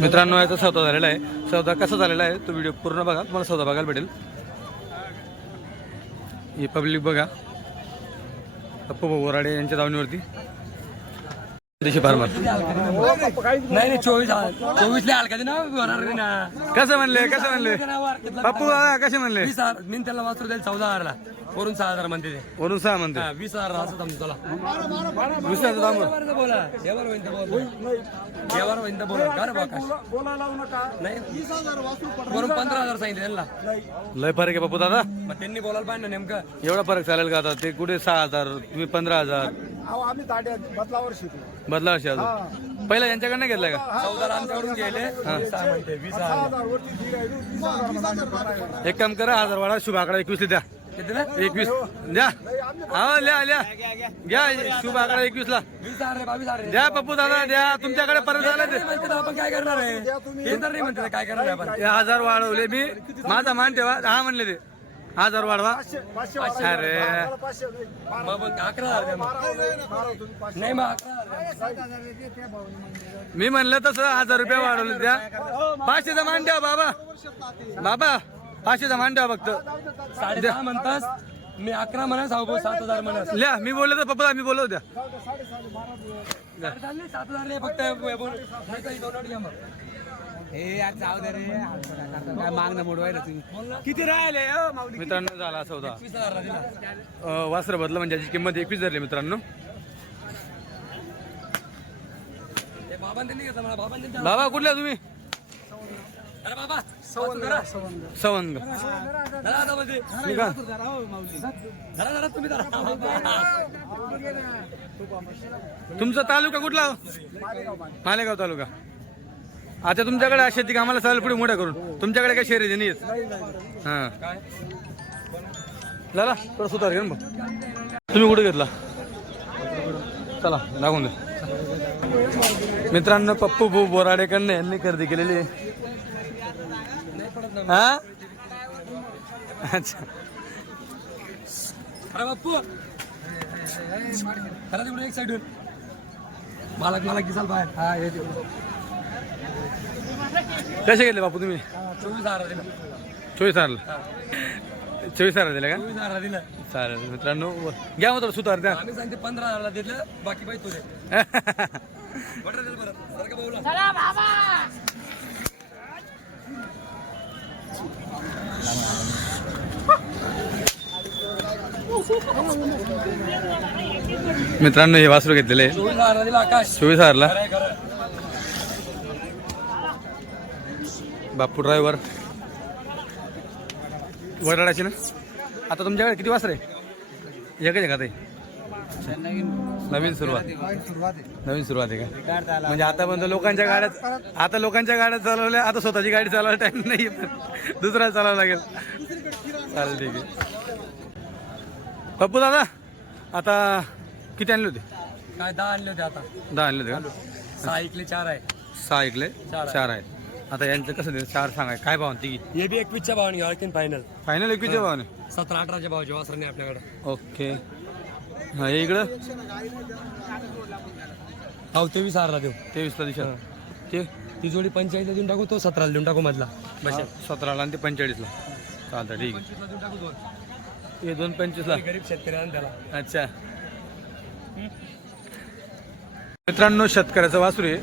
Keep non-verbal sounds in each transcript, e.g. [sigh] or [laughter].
मित्रांनो याचा सौदा झालेला आहे. सौदा कसा झालेला आहे तो व्हिडिओ पूर्ण बघा. तुम्हाला सौदा बघायला भेटेल. ही पब्लिक बघा. अप्पू भाऊ वराडे यांच्या दावणीवरती. देशी फार्मर नाही नाही चोवीस चोवीस ला हलका ना? होणार नाही ना. कसं म्हणले कसं म्हणले? पप्पू दादा कसे म्हणले? मी त्याला वाचू द्यायला चौदा हजारला. वरून सहा हजार म्हणते ते. वरून सहा म्हणते. हा, वीस हजार असं थांबतो तुला दुसऱ्याचं दाम बरं बोला. होईन तर बोल. होईन तर बोला. का रे बाकाश? नाही. वरून पंधरा हजार सांगितले त्यांना. लय फरक आहे पप्पू दादा. मग त्यांनी बोलायला पाहिजे ना नेमकं. एवढा फरक चालेल का आता? ते कुठे सहा हजार तुम्ही पंधरा हजार? अहो आम्ही दाड्या बदलावर शिकलो. बदला अशी अजून पहिला यांच्याकडनं घेतलाय का? चौदा आमच्याकडून गेले. सहा म्हणते वीस हजार. हजार वरती दिली आहे, वीस हजार. एक काम करा हजार वाडा शुभ आकडा एकवीस द्या. किती ना एकवीस. द्या. हा लिहा लिहा घ्या शुभ आकडा एकवीस ला. वीस हजार रे बावीस हजार रे. द्या पप्पू दादा द्या. तुमच्याकडे परत झालं ते. आपण काय करणार आहे? हे तर नाही म्हणते काय करणार आहे आपण? हे हजार वाढवले मी. माझा मान ठेवा. हा म्हणले ते. हजार वाढवा. अरे. अकरा हजार नाही मग अकरा. मी म्हणलं तसं हजार रुपये वाढवले. द्या. पाचशेचा मान ठेवा बाबा. बाबा. पाचशेचा मान ठेवा फक्त. साडे दहा म्हणतास मी अकरा म्हणा सांगू सात हजार म्हणा लिहा मी बोललो तर पप्पा मी बोललो सात हजार रे फक्त दोन घ्या मग. काय मागणं मोडवायला तुम्ही. किती राहिले मित्रांनो झाला चौदा. वीस हजारला दिला. बदलं म्हणजे याची किंमत एकवीस झाली मित्रांनो. हे बाबांनी त्यांनी घेतला मला बाबांनी त्यांच्या- बाबा कुठल्या तुम्ही अरे बाबा वाचून धरा. सवंग का तुमचा तालुका कुठला मालेगाव तालुका आता तुमच्याकडे शेती कामाला चालेल पुढे मोठ्या करून तुमच्याकडे काय शहरी नाही येत हा काय झाला थोडं सुधार घे ना. तुम्ही कुठे घेतला चला लागून द्या मित्रांनो पप्पू भाऊ बोराडेकडनं यांनी खरेदी केलेली आहे हा? अच्छा. अरे बाप्पू. खरा एक साईड मालक मालक दिसाल बाहेर. हा हे तिकडून. कसे घेतले बापू तुम्ही? चोवीस हजार दिला. चोवीस हजारला चोवीस हजार दिले का? चोवीस हजार दिला. चालेल मित्रांनो. घ्या मग द्या. आम्ही सांगते पंधरा हजारला दिलं बाकी पाहिजे तुझे. [laughs] बटर दिलं बरं. बरं का भाऊला मित्रांनो हे वासरू घेतलेले चोवीस हजारला. बापू ड्रायव्हर वडाळाची ना? आता तुमच्याकडे किती वासर आहे? एकच आहे का ते? नवीन सुरुवात. नवीन सुरुवात आहे. का? म्हणजे आतापर्यंत लोकांच्या गाड्या आता लोकांच्या गाड्या चालवल्या आता स्वतःची गाडी चालवायला टाइम नाही दुसरा चालावं लागेल. चालेल ठीक आहे. पप्पू दादा आता किती आणले होते? काय दहा आणले होते आता. दहा आणले होते का? सहा इकले चार आहे. सहा ऐकले चार आहे. चार आहेत. आता यांचं कसं ते चार सांगाय काय भाव तिघी हे बी एकवीसच्या भावाने घ्या आणखीन फायनल फायनल एकवीसच्या भावाने? सतरा अठराच्या भावाचे वासर नाही आपल्याकडे. ओके. हा हे इकडं? हो तेवीस हजारला देऊ. तेवीसला दिशा ते ती जोडी पंचेचाळीसला देऊन टाकू तो सतराला देऊन टाकू मधला. बस सतराला आणि ते पंचेचाळीसला. चालतं ठीक. आहे पंचवीसला देऊन टाकू दोन हे दोन पंचवीसला गरीब त्याला. अच्छा. मित्रांनो शेतकऱ्याचं वासरू आहे.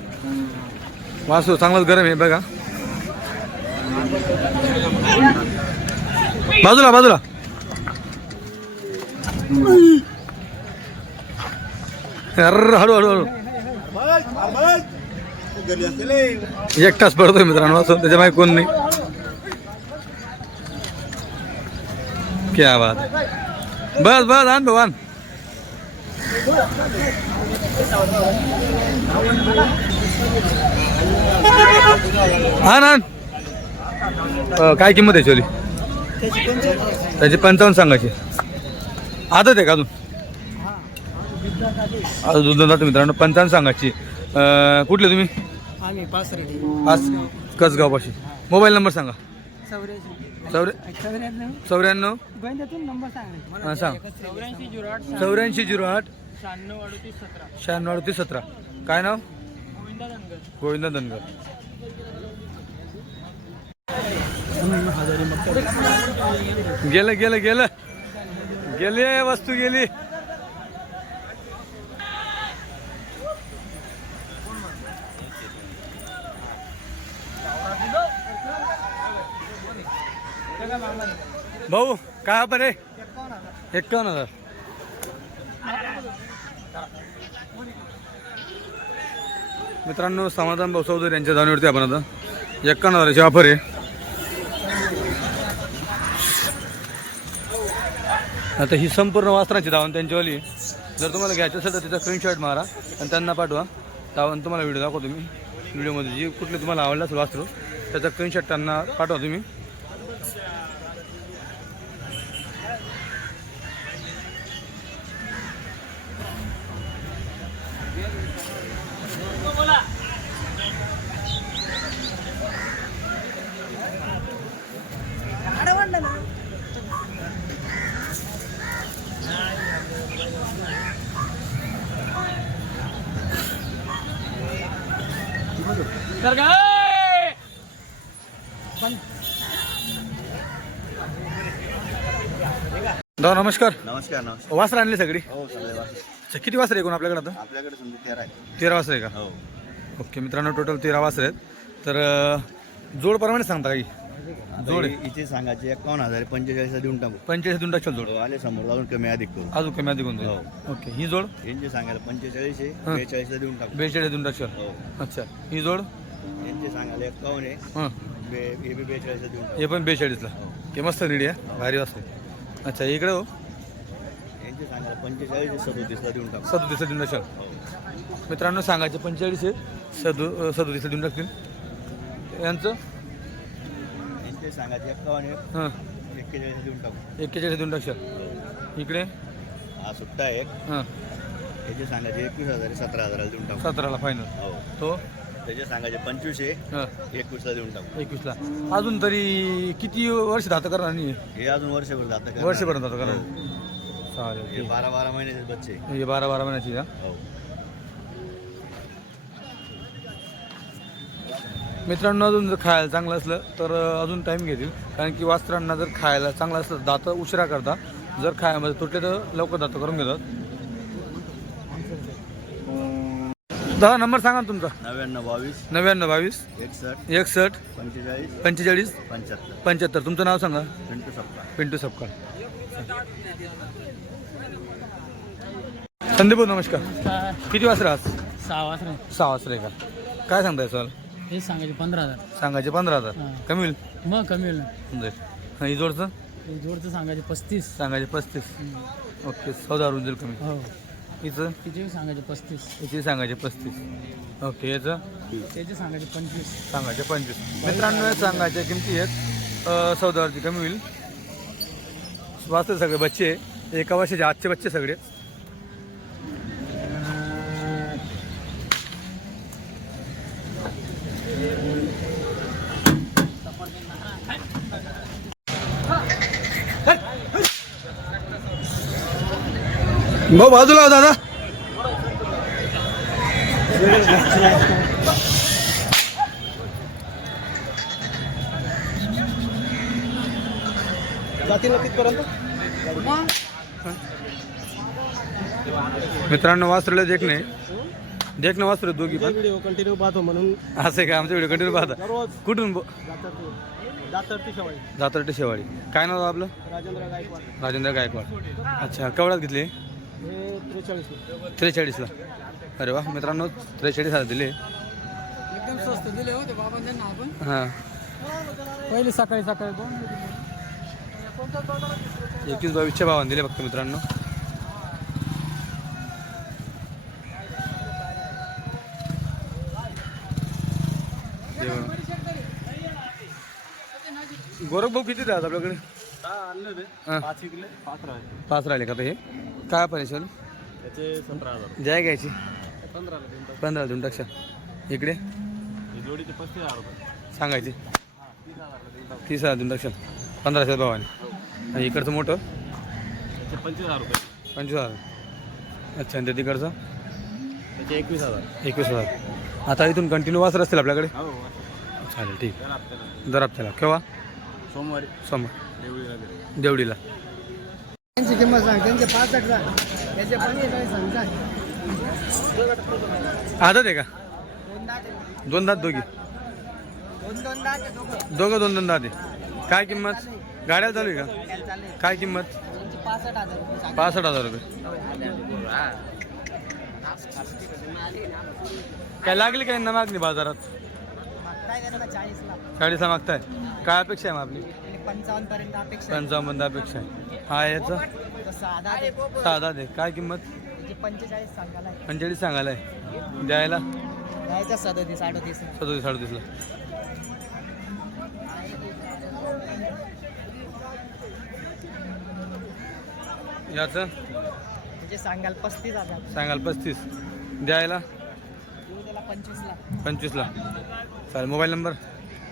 वासरू चांगलाच गरम आहे बघा. बाजूला बाजूला. हळू हळू हळू. एक तास पडतोय मित्रांनो असं त्याच्यामागे कोण नाही. क्या बात. बस बस आण भगवान आण. आण काय किंमत आहे चोली? त्याची पंचावन्न सांगायची. आदत आहे का अजून? अजून दोन जातं मित्रांनो पंचावन्न सांगायची. कुठले तुम्ही? आम्ही पाच रेडी पाच कसगाव पाशी मोबाईल नंबर सांगा. चौऱ्या चौऱ्याण्णव. हां सांग. चौऱ्याऐंशी झिरो आठ चौऱ्याऐंशी झिरो आठ शहाण्णव अडतीस सतरा. शहाण्णव अडतीस सतरा. काय नाव? गोविंदा धनगर गोविंद धनगर गेलं गेलं गेलं. गेले वस्तू गेली. भाऊ काय आपण रे एक्कावन्न हजार. मित्रांनो समाधान भाऊ चौधरी यांच्या जाणीवरती आपण आता एक्कावन्न हजाराची ऑफर आहे. आता ही संपूर्ण वस्त्रांची धावण त्यांच्यावाली जर तुम्हाला घ्यायचं असेल तर तिचा स्क्रीनशॉट मारा आणि त्यांना पाठवा. धावण तुम्हाला व्हिडिओ दाखवतो मी. व्हिडिओमध्ये जी कुठली तुम्हाला आवडला असेल वास्त्र त्याचा स्क्रीनशॉट त्यांना पाठवा तुम्ही तर काय दादा नमस्कार. नमस्कार नमस्कार. वासरं आणली सगळी? हो चालेल. अच्छा किती वासरं आहे कोण आपल्याकडे आता? आपल्याकडे समजा तेरा आहे तेरा वासरं आहे का? हो. ओके मित्रांनो टोटल तेरा वासरं आहेत. तर अं, जोडप्रमाणे सांगता काही जोड आहे. इथे सांगायचे एकावन्न हजार पंचेचाळीस देऊन टाकू. पंचेचाळीस दोन टाकशाल जोड? हो, आले समोर जाऊन कमी अधिक करू. अजून कमी अधिक होऊन जाईल. हो. ओके ही जोड? यांचे सांगायला पंचेचाळीस. आहे बेचाळीसला देऊन टाकू. बेचाळीस दोन टाकशाल? हो. अच्छा ही जोड? यांचे सांगायला एकावन्न आहे. हां. बे हे बी बेचाळीसला देऊन हे पण बेचाळीसला. हे मस्त रेडी आहे भारी आहे. अच्छा इकडे हो. यांचे सांगायला पंचेचाळीस सदोतीसला देऊन टाकू. सदोतीसला देऊन टाकशाल हो. मित्रांनो सांगायचे पंचेचाळीस आहे. सदो अं, सदोतीसला देऊन टाकतील. यांचं? यांचे सांगायचे एकावन्न आहे. हां. एक्केचाळीसला देऊन टाकू. एक्केचाळीस देऊन टाकशाल इकडे? हा सुट्टा आहे एक. हां. त्याचे सांगायचे एकवीस हजार आहे सतरा हजाराला देऊन टाकू. सतराला फायनल हो. तो? त्याचे सांगायचे पंचवीस आहे हां. एकवीसला देऊन टाकू. एकवीसला. अजून तरी किती वर्ष दाता करणार नाही हे अजून वर्षभर जातं वर्षभर दाता करणार. हे. चालेल बारा बारा महिन्याचे बच्चे. हे बारा बारा महिन्याची का? हो. मित्रांनो अजून जर खायला चांगलं असलं तर अजून टाईम घेतील. कारण की वास्त्रांना जर खायला चांगलं असलं दातं उशिरा करता जर खायामध्ये तुटले तर लवकर दातं करून घेतात. दहा नंबर सांगा ना तुमचा. नव्याण्णव बावीस. नव्याण्णव बावीस. एकसष्ट. एकसष्ट. पंचेचाळीस. पंचेचाळीस. पंच्याहत्तर. पंच्याहत्तर. तुमचं नाव सांगा. पिंटू सप्ताह पिंटू सपकाळ. संदीप भाऊ, नमस्कार. किती वाजता आज? सहा वाजता सहा वाजता आहे का? काय सांगताय सर हे सांगायचे पंधरा हजार. सांगायचे पंधरा हजार. कमी होईल? मग कमी होईल. ना ही जोडचं? हे जोडचं सांगायचे पस्तीस. सांगायचे पस्तीस. ओके चौदा होऊन जाईल कमी. हो. हिचं? तिचे सांगायचे? पस्तीस. हिची सांगायचे? पस्तीस. ओके याचं? त्याचे सांगायचे पंचवीस. सांगायचे पंचवीस. मित्रांनो या सांगायच्या किमती आहेत. अं, चौदावरती कमी होईल. वाचते सगळे बच्चे. एका वर्षाचे आजचे बच्चे सगळे. भाऊ बाजूला हो दादा मित्रांनो वासरले देखणे. देखणं वासर दोघी पण. व्हिडिओ कंटिन्यू पाहतो म्हणून. असं का? आमच्या व्हिडिओ कंटिन्यू पाहता. कुठून शेवाळी. जातरटे शेवाडी काय नाव आपलं? राजेंद्र गायकवाड. राजेंद्र गायकवाड. अच्छा केवढ्यात घेतले? हे त्रेचाळीस त्रेचाळीसला. अरे वा मित्रांनो त्रेचाळीस हजार दिले. एकदम स्वस्त दिले होते बाबांना आपण. हां. पहिले सकाळी सकाळी दोन एकवीस बावीसच्या भावाने दिले फक्त मित्रांनो. गोरख भाऊ किती राहत आपल्याकडे? हां. पाच राहिले का आता हे? काय सर त्याचे सतरा हजार. जय घ्यायची. पंधराला देऊन पंधरा दोन टाक्षा इकडे? सांगायची. तीस देऊन हजार दोन टाक्षा पंधराशे भावाने. आणि इकडचं मोठं? पंचवीस हजार रुपये. पंचवीस हजार. अच्छा आणि ते तिकडचं? त्याचे एकवीस हजार. एकवीस हजार. आता इथून कंटिन्यू वासर असतील आपल्याकडे? हो चालेल ठीक. आपल्याला दर हप्त्याला. केव्हा? सोमवारी. सोमवार. देवळीला गेले. देवडीला त्यांची किंमत सांग. त्यांचे पासष्ट सांग त्याचे पंचेचाळीस सांग सांग आदत आहे का? दोन दात दोघी. दोघं दोन दोन दात आहे. काय किंमत? गाड्या चालू आहे का? काय किंमत? पासष्ट हजार रुपये. काय लागली काय? ना मागणी बाजारात? चाळीसला मागताय. काय अपेक्षा आहे आपली? पंचावन्न पर्यंत अपेक्षा आहे. पंचावन्न अपेक्षा आहे. हा याचं? दात आहे. काय किंमत? पंचेचाळीस सांगायला आहे. पंचेचाळीस सांगायला आहे. द्यायला? द्यायचा सदोतीस अडोतीस सदोतीस अडतीसला याचं? त्याचे सांगाल पस्तीस हजार. सांगाल पस्तीस. द्यायला? देऊ त्याला पंचवीसला. पंचवीसला. चालेल मोबाईल नंबर?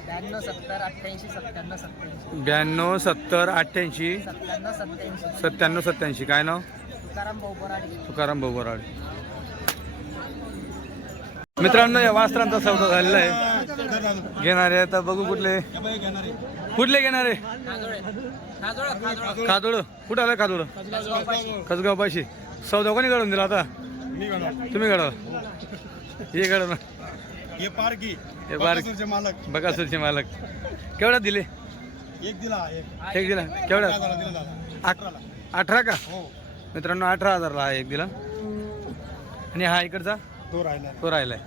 ब्याण्णव सत्तर अठ्ठ्याऐंशी सत्त्याण्णव सत्त्याऐंशी. ब्याण्णव सत्तर अठ्ठ्याऐंशी. सत्त्याण्णव सत्त्याऐंशी. सत्त्याण्णव सत्त्याऐंशी. काय नाव? तुकाराम भाऊ बोराडे. मित्रांनो या वास्त्रांचा सौदा झालेला आहे. घेणारे आता बघू कुठले. कुठले घेणारे? खादोड कुठं आलं खादोड कसगाव पाशी सौदा कोणी घडून दिला आता? तुम्ही घडवा हे घडव हे पारकी हे बार मालक. बघा सुरचे मालक. केवढ्यात दिले? एक दिला एक. एक दिला. आठ- अठरा का? हो. मित्रांनो अठरा हजारला हा एक दिला. आणि हा इकडचा? तो राहिला. तो राहिलाय.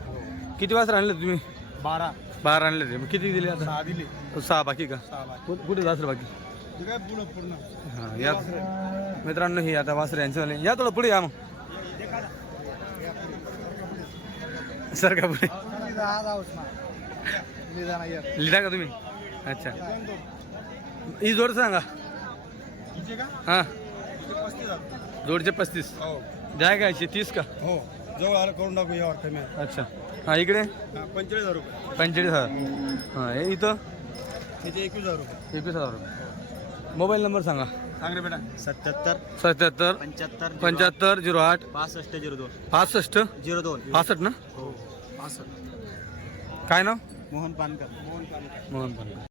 किती वाजता आणले तुम्ही? बारा. बारा आणले ते किती दिले आता? सहा दिले. सहा बाकी का? सहा बाकी. कु- कुठे वासर बाकी? हा या. मित्रांनो ही आता वासर यांचे झाले. या थोडं पुढे या मग. सर का पुढे. लिहिला का तुम्ही? अच्छा. ही जोड सांगा. हा. जोडचे पस्तीस. हो. द्या घ्यायचे तीस का? हो. जवळ आलं करून टाकू यावर कमी आहे. अच्छा. हा इकडे? पंचेचाळीस हजार रुपये. पंचेचाळीस हजार. हां हे इथं? त्याचे एकवीस हजार रुपये. एकवीस हजार रुपये. मोबाईल नंबर सांगा. सांग रे बेटा. सत्याहत्तर. सत्याहत्तर. पंच्याहत्तर पंच्याहत्तर झिरो आठ. पासष्ट झिरो दोन. पासष्ट झिरो दोन. पासष्ट ना? हो. पासष्ट काय नाव? मोहन पानकर. मोहन पानकर. मोहन पांडे